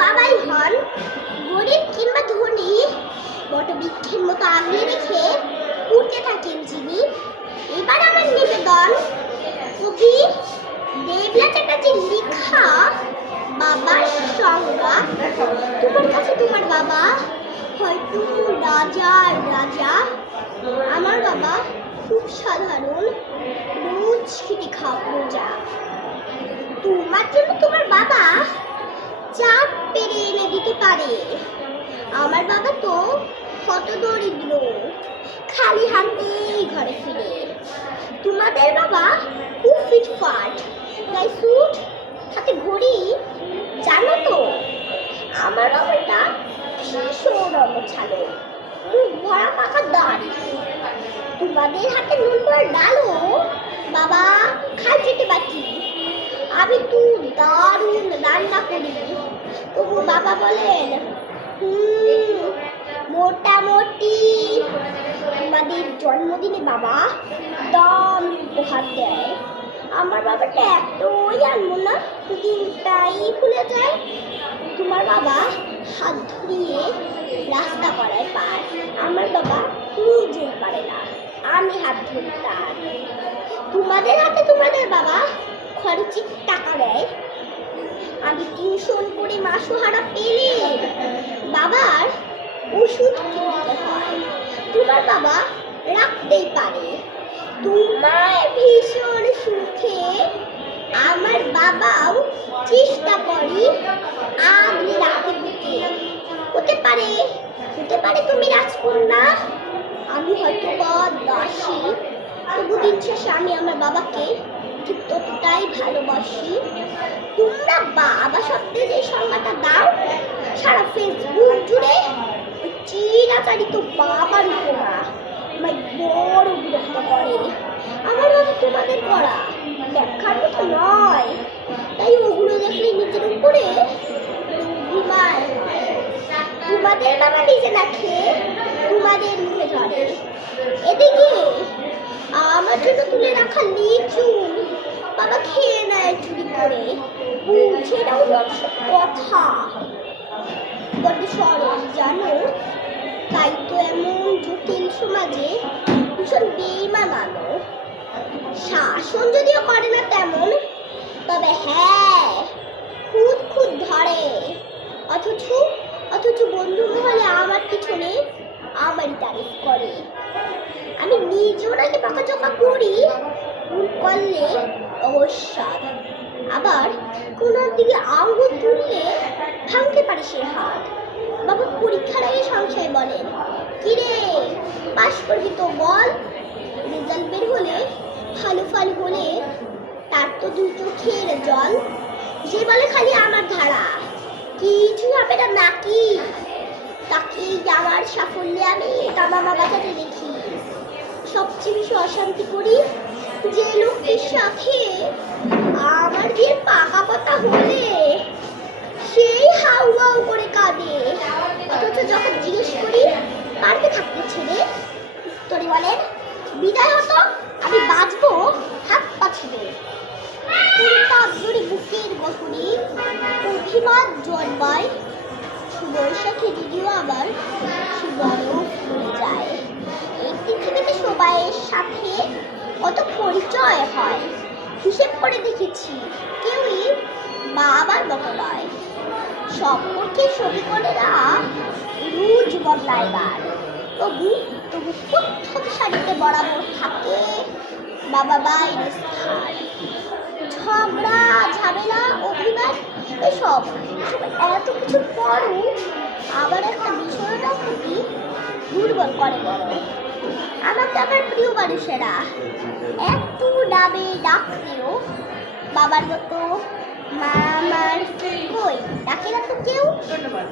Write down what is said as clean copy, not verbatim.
বাবাই হন, গরিব কিংবা ধনী, বটবৃক্ষের মতো আগলে রেখে উঠতে থাকেন যিনি। এবার আমার নিবেদন, কবি দেবলা চ্যাটার্জির লেখা বাবার সংজ্ঞা। তোমার কাছে তোমার বাবা হয়তো রাজার রাজা, আমার বাবা খুব সাধারণ, রোজ খেটে খাওয়া প্রজা। তোমার জন্য তোমার বাবা চাপ পেরে এনে দিতে পারে, আমার বাবা তো কত দরিদ্র, খালি হাতেই ঘরে ফিরে। তোমাদের বাবা খুব ফিটফাট, গায়ে স্যুট, হাতে ঘড়ি, জানো তো আমার বাবাটা ভীষণ অগোছালো, মুখ ভরা পাকা দাড়ি। তোমাদের হাতে নুন পড়া ডালও বাবা খায় চেটে বাটি। আমি তো দারুণ রান্না করি, তবু বাবা বলেন মোটামুটি। তোমাদের জন্মদিনে বাবা দাম উপহার দেয়, আমার বাবাটা এতই আনবো না, দিনটাই ভুলে যায়। তোমার বাবা হাত ধরিয়ে রাস্তা করায় পার, আমার বাবা নিজেই পারে না, আমি হাত ধরি তার। তোমাদের হাতে তোমাদের বাবা খরচের টাকা দেয়, আমি টিউশন করে মাসোহারা পেলে বাবার ওষুধ কিনতে হয়। তোমার বাবা রাখতেই পারে, তোমায় ভীষণ সুখে আমার বাবাও চেষ্টা করি আগলে রাখতে বুকে। হতে পারে তুমি রাজকন্যা, আমি হয়তো দাসী, তবু দিন শেষে আমি আমার বাবাকে ঠিক ততটাই ভালোবাসি। তোমরা বাবা শব্দে যে সংজ্ঞাটা দাও, সারা ফেসবুক জুড়ে ওই চিরাচারিত বাবার উপমা আমায় বড় বিরক্ত করে। আমার বাবা তোমাদের করা দেখার মতো নয়, তাই ওগুলো দেখলে নিজের উপরে অভিমান হয়। তোমাদের বাবা নিজে না খেয়ে তোমাদের মুখে ধরে। এদিকে আমার জন্য তুলে রাখা লিচু বাবা খেয়ে নেয় চুরি করে, সেটাও কথা বড্ড সরল জানো। তাই তো এমন জটিল সমাজে ভীষণ বেইমান আনো। শাসন যদিও করে না তেমন, তবে হ্যাঁ খুদ ধরে। অথচ বন্ধু মহলে আমার পিছনে আমারই তারিফ করে। আমি নিজেও নাকি পাকাচোকা করি, ভুল করলে অবসাদ, আবার কোন দিকে আঙুল তুললে ভাঙতে পারে সে হাত। বাবা পরীক্ষার আগে সংশয় বলেন, কিরে পাশ করবি তো বল। রেজাল্ট বের হলে ভালো ফল হলে তার তো দু চোখের জল। যে বলে খালি আমার ধারা, কিছু হবে না নাকি, তাকে আমার সাফল্যে আমি তামামা বাজাতে দেখি। সবচেয়ে বেশি অশান্তি করি যে লোকটির সাথে আমার বিয়ের পাকা কথা হলে সেই হাউ হাউ করে কাঁদে, অথচ যখন জিজ্ঞেস করি পারবে থাকতে ছেড়ে, উত্তরে বলেন বিদায় হতো, আমি বাঁচবো হাত পা ছেড়ে। বুকের গহনে অভিমান জন্মায়, বৈশাখী দিদিও আবার সুবর্ণও ভুলে যায়। এই পৃথিবীতে সবাইয়ের সাথে কত পরিচয় হয়, হিসেব করে দেখেছি কেউই বাবার মতো নয়। সম্পর্কে সমীকরণেরা রোজ বদলায় গান, তবু প্রথম সারিতে বরাবর থাকে বাবা মায়ের স্থান। ঝগড়া ঝামেলা অভিমান এসব এত কিছুর পরও আবার একটা বিষয়টা খুবই দুর্বল করে বড়। আমাকে আমার প্রিয় মানুষেরা একটু নামে ডাকতেও বাবার মতো মা আমার কই ডাকে না তো কেউ। ধন্যবাদ।